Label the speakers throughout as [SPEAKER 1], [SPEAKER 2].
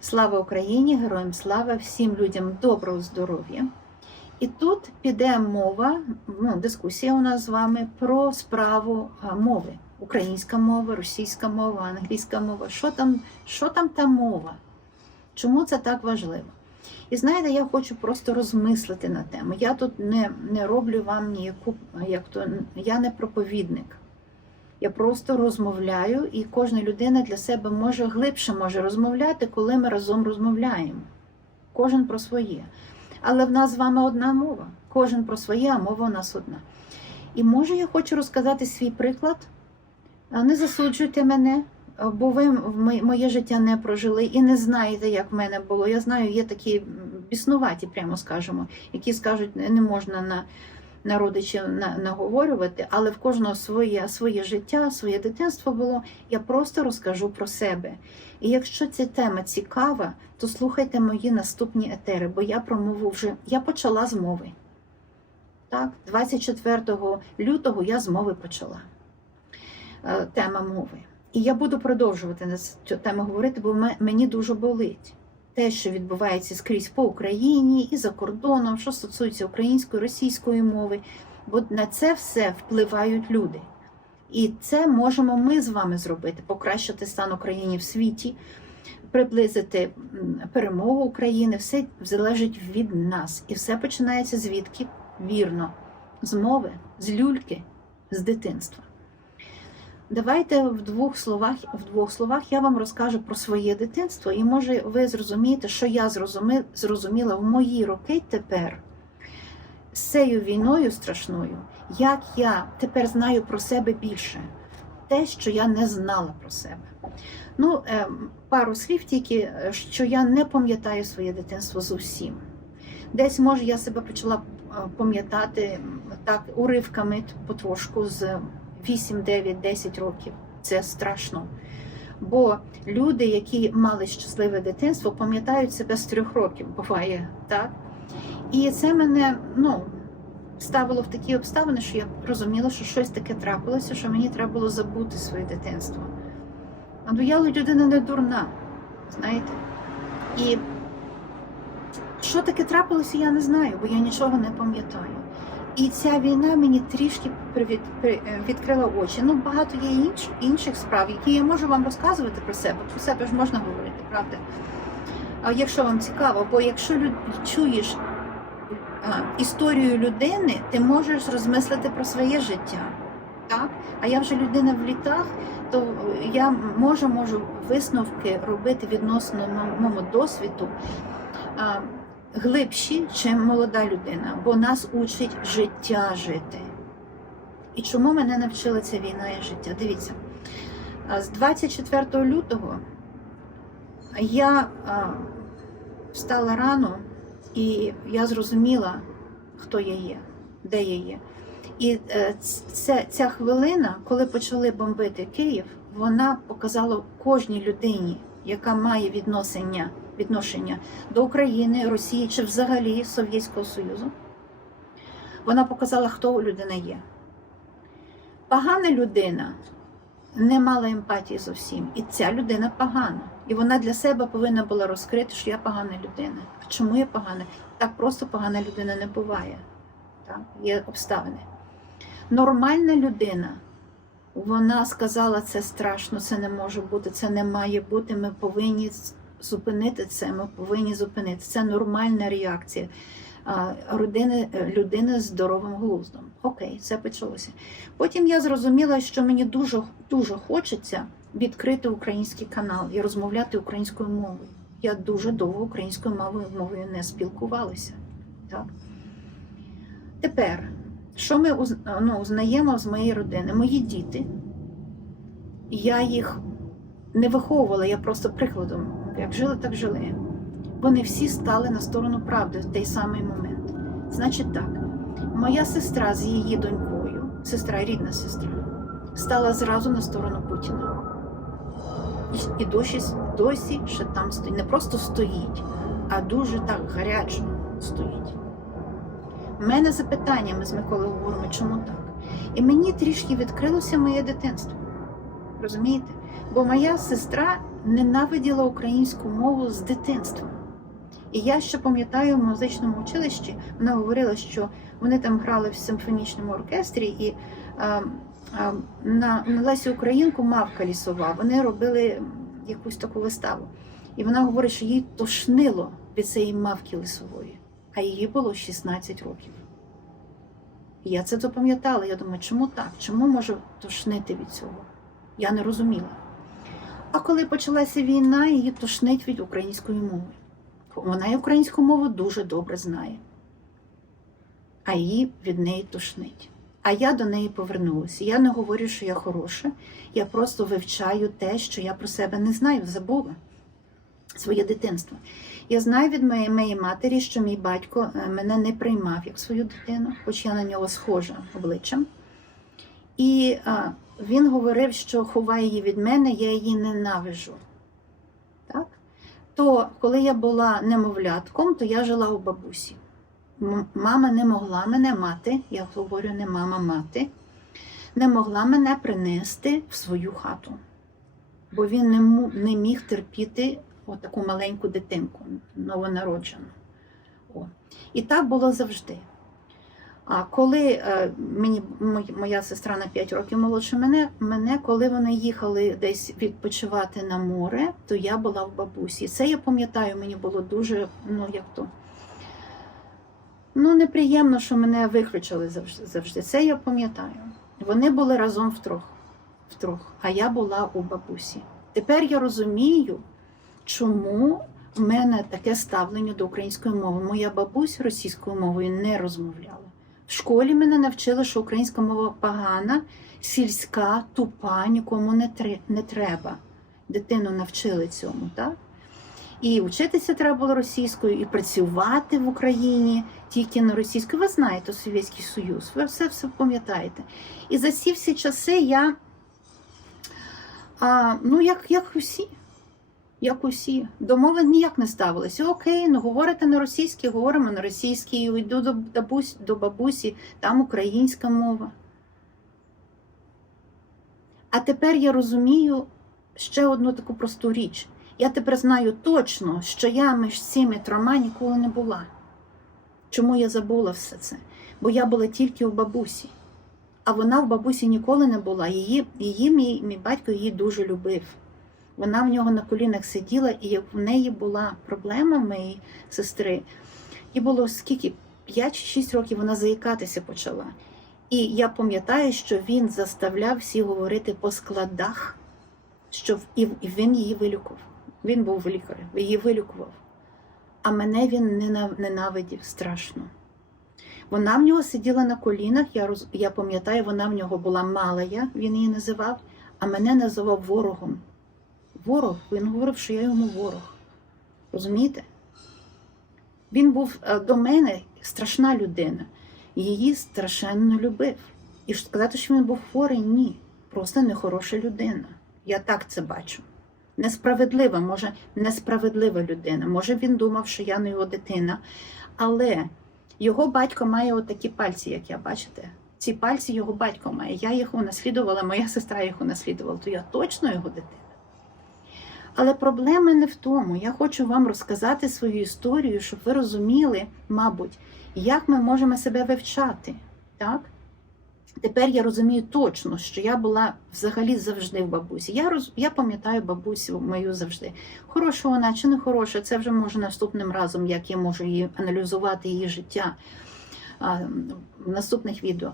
[SPEAKER 1] Слава Україні, героям слава, всім людям доброго здоров'я. І тут піде мова, ну, дискусія у нас з вами про справу мови. Українська мова, російська мова, англійська мова. Що там, що там та мова? Чому це так важливо? І знаєте, я хочу просто розмислити на тему. Я тут не, не роблю вам ніяку, як то я не проповідник. Я просто розмовляю, і кожна людина для себе може глибше може розмовляти, коли ми разом розмовляємо. Кожен про своє. Але в нас з вами одна мова. Кожен про своє, а мова у нас одна. І може я хочу розказати свій приклад. Не засуджуйте мене, бо ви моє життя не прожили і не знаєте, як в мене було. Я знаю, є такі біснуваті, прямо скажемо, які скажуть, не можна на, на родичів наговорювати, але в кожного своє, своє життя, своє дитинство було. Я просто розкажу про себе. І якщо ця тема цікава, то слухайте мої наступні етери, бо я про мову вже я почала з мови. Так, 24 лютого я з мови почала. Е, Тема мови. І я буду продовжувати на цю тему говорити, бо мені дуже болить те, що відбувається скрізь по Україні і за кордоном, що стосується української, російської мови, бо на це все впливають люди. І це можемо ми з вами зробити, покращити стан України в світі, приблизити перемогу України. Все залежить від нас. І все починається звідки? Вірно, з мови, з люльки, з дитинства. Давайте в двох словах, в двох словах я вам розкажу про своє дитинство, і може ви зрозумієте, що я зрозуміла в мої роки тепер з цією війною страшною, як я тепер знаю про себе більше, те, що я не знала про себе. Ну, ем, пару слів тільки, е, що я не пам'ятаю своє дитинство зовсім. Десь, може, я себе почала е, пам'ятати так уривками потрошку з 8, 9, 10 років. Це страшно. Бо люди, які мали щасливе дитинство, пам'ятають себе з трьох років, буває так. І це мене ну, ставило в такі обставини, що я розуміла, що щось таке трапилося, що мені треба було забути своє дитинство. Я людина не дурна, знаєте. І що таке трапилося, я не знаю, бо я нічого не пам'ятаю. І ця війна мені трішки е, відкрила очі. Ну, багато є інш, інших справ, які я можу вам розказувати про себе. Про себе ж можна говорити, правда? А якщо вам цікаво, бо якщо чуєш історію людини, ти можеш розмислити про своє життя. Так? А я вже людина в літах, то я можу, можу висновки робити відносно моєму досвіду глибші, чим молода людина, бо нас учить життя жити. І чому мене навчила ця війна і життя? Дивіться, з 24 лютого я встала рано, і я зрозуміла, хто я є, де я є. І е, ця, ця хвилина, коли почали бомбити Київ, вона показала кожній людині, яка має відношення, відношення до України, Росії чи взагалі Совєтського Союзу. Вона показала, хто людина є. Погана людина не мала емпатії зовсім. І ця людина погана. І вона для себе повинна була розкрити, що я погана людина. А чому я погана? Так просто погана людина не буває. Так? Є обставини. Нормальна людина, вона сказала, це страшно, це не може бути, це не має бути. Ми повинні зупинити це. Ми повинні зупинити. Це нормальна реакція родини, е, людини з здоровим глуздом. Окей, це почалося. Потім я зрозуміла, що мені дуже дуже хочеться відкрити український канал і розмовляти українською мовою. Я дуже довго українською мовою, мовою не спілкувалася. Так? Тепер, що ми ну, узнаємо з моєї родини? Мої діти. Я їх не виховувала, я просто прикладом. Як жили, так жили. Вони всі стали на сторону правди в той самий момент. Значить так, моя сестра з її донькою, сестра, рідна сестра, стала зразу на сторону Путіна. І, досі, досі ще там стоїть. Не просто стоїть, а дуже так гаряче стоїть. У мене запитання, ми з Миколою говоримо, чому так? І мені трішки відкрилося моє дитинство. Розумієте? Бо моя сестра ненавиділа українську мову з дитинства. І я ще пам'ятаю в музичному училищі, вона говорила, що вони там грали в симфонічному оркестрі, і а, а, на, на Лесі Українку мавка лісова. Вони робили якусь таку виставу. І вона говорить, що їй тошнило від цієї мавки лісової, а їй було 16 років. І я це запам'ятала. Я думаю, чому так? Чому може тошнити від цього? Я не розуміла. А коли почалася війна, її тошнить від української мови. Вона і українську мову дуже добре знає, а її від неї тошнить. А я до неї повернулася. Я не говорю, що я хороша, я просто вивчаю те, що я про себе не знаю, забула своє дитинство. Я знаю від моєї, моєї матері, що мій батько е, мене не приймав як свою дитину, хоч я на нього схожа обличчям. І а, він говорив, що ховай її від мене, я її ненавижу. Так? То коли я була немовлятком, то я жила у бабусі. Мама не могла мене мати, я говорю, не мама мати, не могла мене принести в свою хату, бо він не міг терпіти отаку маленьку дитинку, новонароджену. О. І так було завжди. А коли е, мені моя сестра на 5 років молодше мене, мене, коли вони їхали десь відпочивати на море, то я була в бабусі. Це я пам'ятаю, мені було дуже, ну як то. Ну, неприємно, що мене виключили завжди. завжди. Це я пам'ятаю. Вони були разом втрьох, втрьох, а я була у бабусі. Тепер я розумію, чому в мене таке ставлення до української мови. Моя бабуся російською мовою не розмовляла. В школі мене навчили, що українська мова погана, сільська, тупа, нікому не, не треба. Дитину навчили цьому, так? І вчитися треба було російською, і працювати в Україні тільки на російською. Ви знаєте Совєтський Союз, ви все все пам'ятаєте. І за ці всі часи я, а, ну, як, як усі, як усі, до мови ніяк не ставилися. Окей, ну говорите на російській, говоримо на російській, йду до бабусі, до бабусі, там українська мова. А тепер я розумію ще одну таку просту річ. Я тепер знаю точно, що я між цими трьома ніколи не була. Чому я забула все це? Бо я була тільки у бабусі. А вона в бабусі ніколи не була. Її, її мій, мій батько її дуже любив. Вона в нього на колінах сиділа, і в неї була проблема моєї сестри. Їй було скільки? 5 чи 6 років вона заїкатися почала. І я пам'ятаю, що він заставляв всі говорити по складах, що і і він її вилікував. Він був лікарем, її вилікував. А мене він ненавидів страшно. Вона в нього сиділа на колінах, я, роз... я пам'ятаю, вона в нього була малая, він її називав, а мене називав ворогом. Ворог, він говорив, що я йому ворог. Розумієте? Він був е, до мене страшна людина. Її страшенно любив. І сказати, що він був хворий, ні. Просто нехороша людина. Я так це бачу. Несправедлива, може, несправедлива людина. Може, він думав, що я не його дитина. Але його батько має отакі пальці, як я бачите. Ці пальці його батько має. Я їх унаслідувала, моя сестра їх унаслідувала, то я точно його дитина. Але проблема не в тому. Я хочу вам розказати свою історію, щоб ви розуміли, мабуть, як ми можемо себе вивчати. Так? Тепер я розумію точно, що я була взагалі завжди в бабусі. Я роз... я пам'ятаю бабусю мою завжди. Хороша вона чи не хороша, це вже може наступним разом, як я можу її аналізувати її життя а, в наступних відео.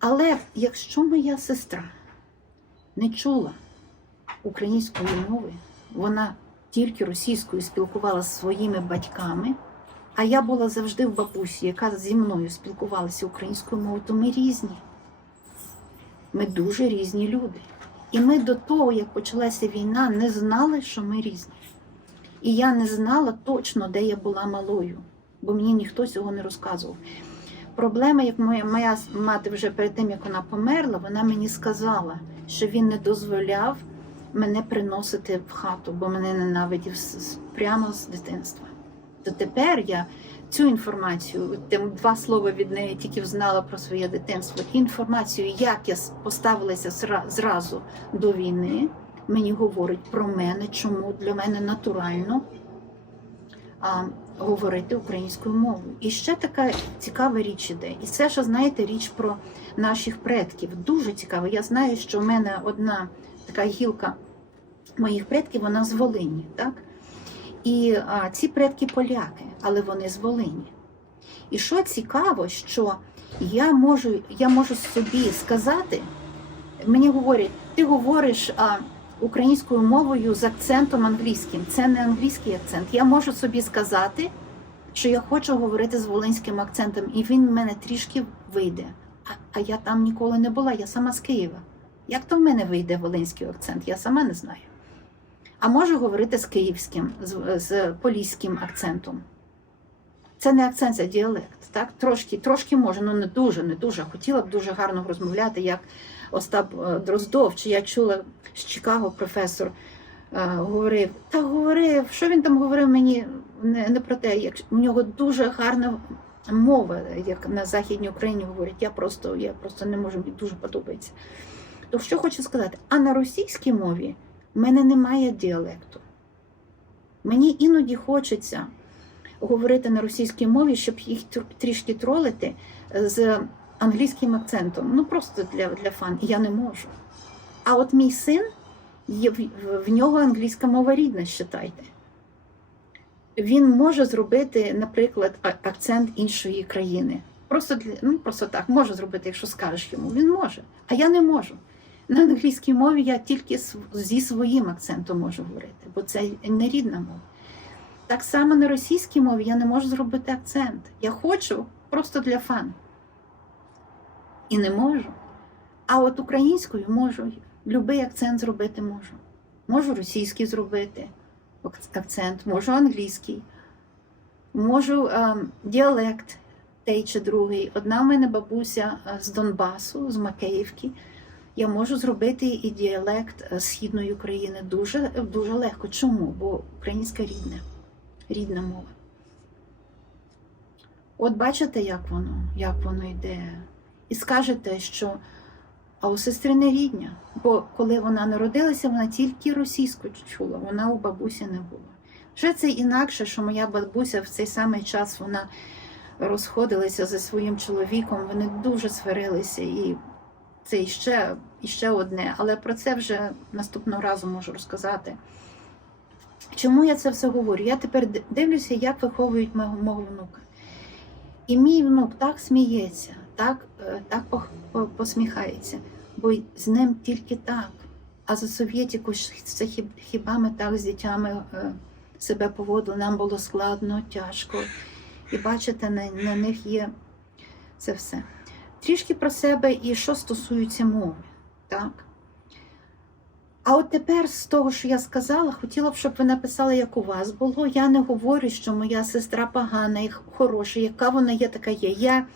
[SPEAKER 1] Але якщо моя сестра не чула української мови, вона тільки російською спілкувалася своїми батьками, а я була завжди в бабусі, яка зі мною спілкувалася українською мовою, то ми різні. Ми дуже різні люди. І ми до того, як почалася війна, не знали, що ми різні. І я не знала точно, де я була малою, бо мені ніхто цього не розказував. Проблема, як моя, моя мати вже перед тим, як вона померла, вона мені сказала, що він не дозволяв мене приносити в хату, бо мене ненавидів прямо з дитинства. То тепер я цю інформацію, тим два слова від неї тільки знала про своє дитинство, інформацію, як я поставилася зразу до війни, мені говорить про мене, чому для мене натурально а, говорити українською мовою. І ще така цікава річ іде. І це ж, знаєте, річ про наших предків. Дуже цікаво. Я знаю, що в мене одна така гілка моїх предків, вона з Волині, так? І а, ці предки поляки, але вони з Волині. І що цікаво, що я можу, я можу собі сказати, мені говорять, ти говориш а, українською мовою з акцентом англійським. Це не англійський акцент. Я можу собі сказати, що я хочу говорити з волинським акцентом, і він в мене трішки вийде. А, а я там ніколи не була, я сама з Києва. Як то в мене вийде волинський акцент, я сама не знаю. А можу говорити з київським, з, з поліським акцентом. Це не акцент, це діалект. Так? Трошки, трошки можу, ну не дуже, не дуже. Хотіла б дуже гарно розмовляти, як Остап е, Дроздов, чи я чула з Чикаго професор е, говорив, та говорив, що він там говорив мені не, не про те, як у нього дуже гарна мова, як на Західній Україні говорять. Я просто, я просто не можу, мені дуже подобається. То що хочу сказати, а на російській мові в мене немає діалекту. Мені іноді хочеться говорити на російській мові, щоб їх трішки тролити з англійським акцентом. Ну просто для, для фан. Я не можу. А от мій син, в, в нього англійська мова рідна, считайте. Він може зробити, наприклад, акцент іншої країни. Просто для, ну, просто так, може зробити, якщо скажеш йому. Він може. А я не можу. На англійській мові я тільки зі своїм акцентом можу говорити, бо це не рідна мова. Так само на російській мові я не можу зробити акцент. Я хочу просто для фану. І не можу. А от українською можу. Любий акцент зробити можу. Можу російський зробити акцент, можу англійський, можу ем, діалект той чи другий. Одна в мене бабуся е, з Донбасу, з Макеївки. Я можу зробити і діалект е, східної України дуже, дуже легко. Чому? Бо українська рідна, рідна мова. От бачите, як воно, як воно йде. І скажете, що а у сестри не рідня, бо коли вона народилася, вона тільки російську чула, вона у бабусі не була. Вже це інакше, що моя бабуся в цей самий час вона розходилася зі своїм чоловіком, вони дуже сварилися, і це іще, іще одне. Але про це вже наступного разу можу розказати. Чому я це все говорю? Я тепер дивлюся, як виховують мого, мого внука. І мій внук так сміється, так, е, так посміхається, бо з ним тільки так. А за совєтіку це хіба ми так з дітьми е, себе поводили, нам було складно, тяжко. І бачите, на, на них є це все. Трішки про себе і що стосується мови. Так? А от тепер з того, що я сказала, хотіла б, щоб ви написали, як у вас було. Я не говорю, що моя сестра погана і хороша, яка вона є, така є. Я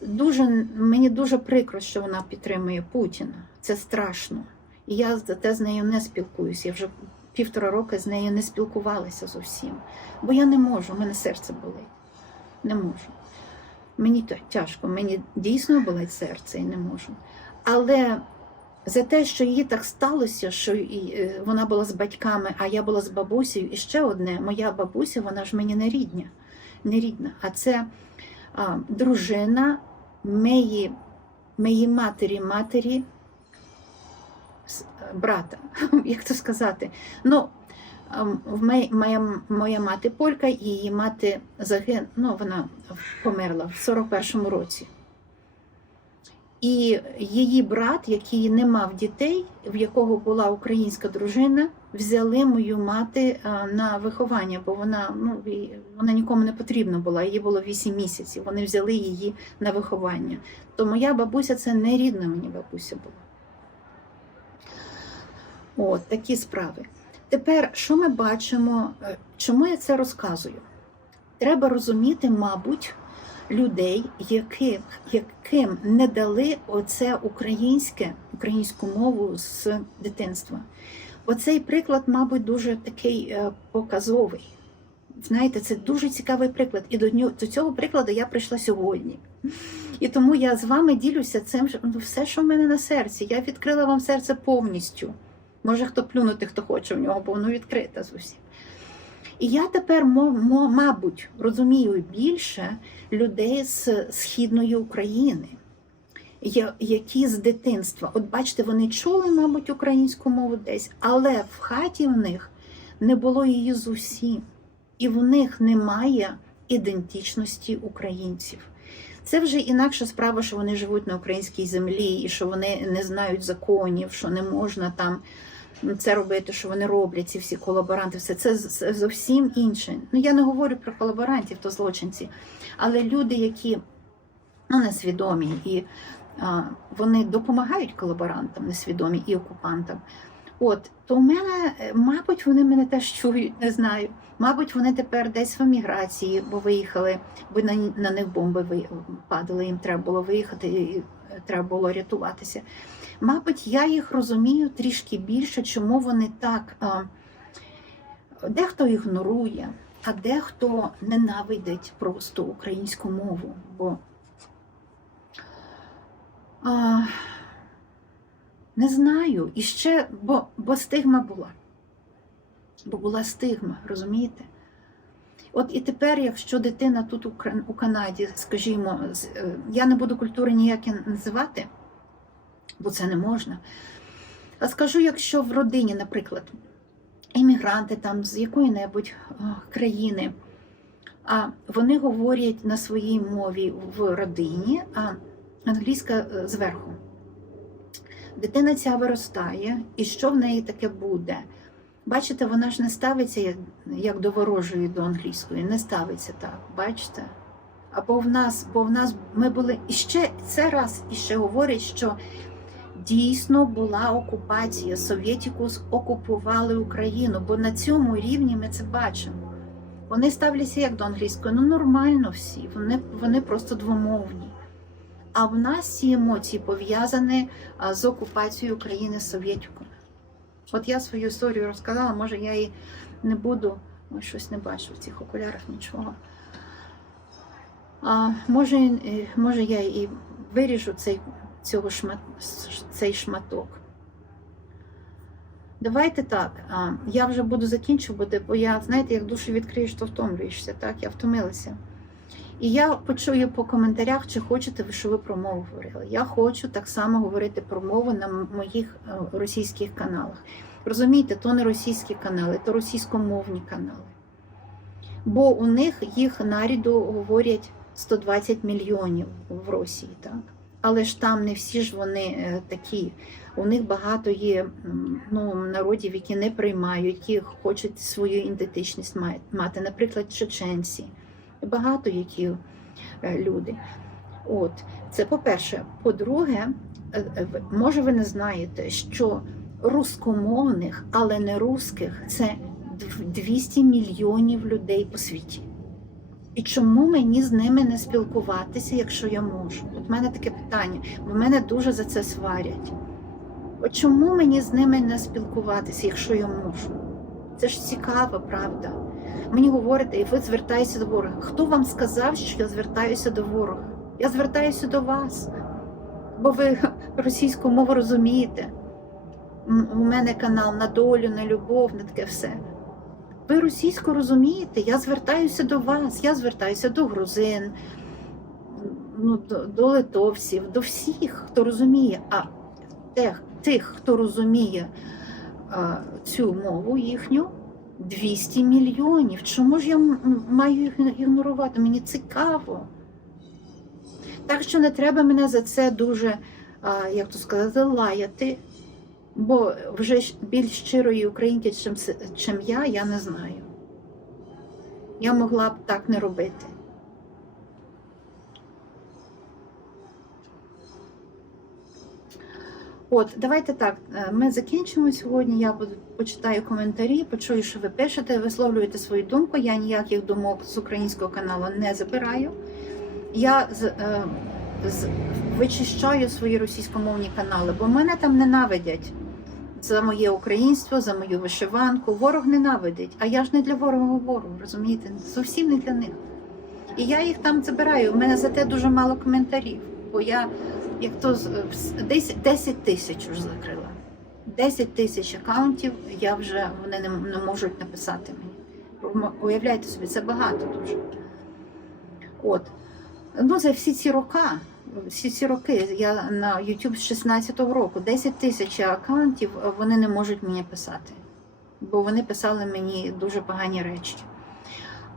[SPEAKER 1] дуже, мені дуже прикро, що вона підтримує Путіна. Це страшно. І я зате з нею не спілкуюся. Я вже півтора роки з нею не спілкувалася зовсім. Бо я не можу, у мене серце болить. Не можу. Мені тя- тяжко, мені дійсно болить серце і не можу. Але за те, що їй так сталося, що е, вона була з батьками, а я була з бабусею, і ще одне, моя бабуся, вона ж мені не рідня, не рідна, а це а, дружина моєї, моєї матері, матері брата, як це сказати. Ну, моя, моя, моя мати полька, її мати загин, ну, вона померла в 41-му році. І її брат, який не мав дітей, в якого була українська дружина, взяли мою мати на виховання, бо вона ну вона нікому не потрібна була. Їй було 8 місяців. Вони взяли її на виховання. То моя бабуся це не рідна мені бабуся була. От такі справи. Тепер, що ми бачимо? е, Чому я це розказую? Треба розуміти, мабуть, людей, яким, яким не дали оце українське, українську мову з дитинства. Оцей приклад, мабуть, дуже такий е, показовий. Знаєте, це дуже цікавий приклад. І до, нього, до цього прикладу я прийшла сьогодні. І тому я з вами ділюся цим, ну, все, що в мене на серці. Я відкрила вам серце повністю. Може хто плюнути, хто хоче в нього, бо воно відкрите зовсім. І я тепер, мабуть, розумію більше людей з східної України, які з дитинства, от бачите, вони чули, мабуть, українську мову десь, але в хаті в них не було її зовсім. І в них немає ідентичності українців. Це вже інакша справа, що вони живуть на українській землі і що вони не знають законів, що не можна там це робити, що вони роблять, ці всі колаборанти. Все це зовсім інше. Ну я не говорю про колаборантів, то злочинці, але люди, які ну, несвідомі, і а, вони допомагають колаборантам, несвідомі і окупантам. От, то в мене, е, мабуть, вони мене теж чують, не знаю. Мабуть, вони тепер десь в еміграції, бо виїхали, бо на, на них бомби падали, їм треба було виїхати, і треба було рятуватися. Мабуть, я їх розумію трішки більше, чому вони так. А, дехто ігнорує, а дехто ненавидить просто українську мову. Бо а, не знаю. І ще, бо, бо стигма була. Бо була стигма, розумієте? От і тепер, якщо дитина тут у Канаді, скажімо, е, я не буду культури ніякі називати, бо це не можна. А скажу, якщо в родині, наприклад, іммігранти там з якої-небудь е, країни, а вони говорять на своїй мові в родині, а англійська е, зверху. Дитина ця виростає, і що в неї таке буде? Бачите, вона ж не ставиться як, до ворожої, до англійської, не ставиться так, бачите? Або в нас, бо в нас ми були і ще це раз і ще говорять, що дійсно була окупація. Совєтікус окупували Україну, бо на цьому рівні ми це бачимо. Вони ставляться як до англійської, ну нормально всі, вони, вони просто двомовні. А в нас ці емоції пов'язані з окупацією України Совєтіком. От я свою історію розказала, може я і не буду, ой, щось не бачу в цих окулярах нічого. А, може, може я і виріжу цей, цього шмат, цей шматок. Давайте так. Я вже буду закінчувати, бо я, знаєте, як душу відкриєш, то втомлюєшся. Так, я втомилася. І я почую по коментарях, чи хочете ви, що ви про мову говорили. Я хочу так само говорити про мову на моїх е, російських каналах. Розумієте, то не російські канали, то російськомовні канали. Бо у них їх наряду говорять 120 мільйонів в Росії, так? Але ж там не всі ж вони е, такі. У них багато є ну, народів, які не приймають, які хочуть свою ідентичність мати. Наприклад, чеченці. Багато які е, люди. От, це по-перше. По-друге, е, може ви не знаєте, що рускомовних, але не русських це дв- 200 мільйонів людей по світі. І чому мені з ними не спілкуватися, якщо я можу? От в мене таке питання, бо мене дуже за це сварять. От чому мені з ними не спілкуватися, якщо я можу? Це ж цікаво, правда. Мені говорите, і ви звертаєтеся до ворога. Хто вам сказав, що я звертаюся до ворога? Я звертаюся до вас, бо ви російську мову розумієте. У мене канал на долю, на любов, на таке все. Ви російську розумієте? Я звертаюся до вас, я звертаюся до грузин, ну, до, до литовців, до всіх, хто розуміє. А тих, тих хто розуміє а, цю мову їхню, 200 мільйонів. Чому ж я маю їх ігнорувати? Мені цікаво. Так що не треба мене за це дуже, як то сказати, лаяти. Бо вже більш щирої українки, чим, чим я, я не знаю. Я могла б так не робити. От, давайте так. е, Ми закінчимо сьогодні. Я почитаю коментарі, почую, що ви пишете, висловлюєте свою думку. Я ніяких думок з українського каналу не забираю. Я з, е, з, вичищаю свої російськомовні канали, бо мене там ненавидять за моє українство, за мою вишиванку. Ворог ненавидить, а я ж не для ворога говорю, розумієте? Зовсім не для них. І я їх там забираю. У мене за те дуже мало коментарів, бо я як то десь 10 тисяч вже закрила. 10 тисяч акаунтів я вже вони не, не можуть написати мені. Уявляєте собі, це багато дуже. От. Ну, за всі ці роки, всі ці роки, я на YouTube з 16-го року, 10 тисяч акаунтів вони не можуть мені писати. Бо вони писали мені дуже погані речі.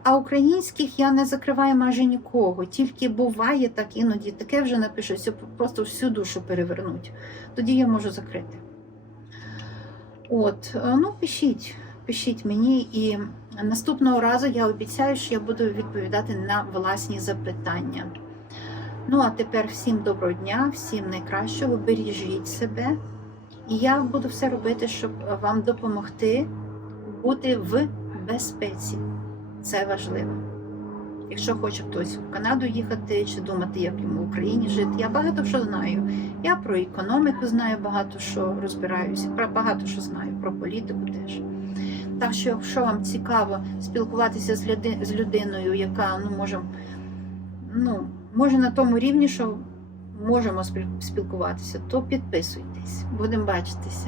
[SPEAKER 1] А українських я не закриваю майже нікого, тільки буває так іноді таке вже напишу, що просто всю душу перевернуть. Тоді я можу закрити. От, е, ну пишіть, пишіть мені, і наступного разу я обіцяю, що я буду відповідати на власні запитання. Ну, а тепер всім доброго дня, всім найкращого, бережіть себе. І я буду все робити, щоб вам допомогти бути в безпеці. Це важливо. Якщо хоче хтось в Канаду їхати чи думати, як йому в Україні жити, я багато що знаю. Я про економіку знаю багато що розбираюся, про багато що знаю, про політику теж. Так що, якщо вам цікаво спілкуватися з, людиною, яка ну, може, ну, може на тому рівні, що можемо спіл- спілкуватися, то підписуйтесь, будемо бачитися.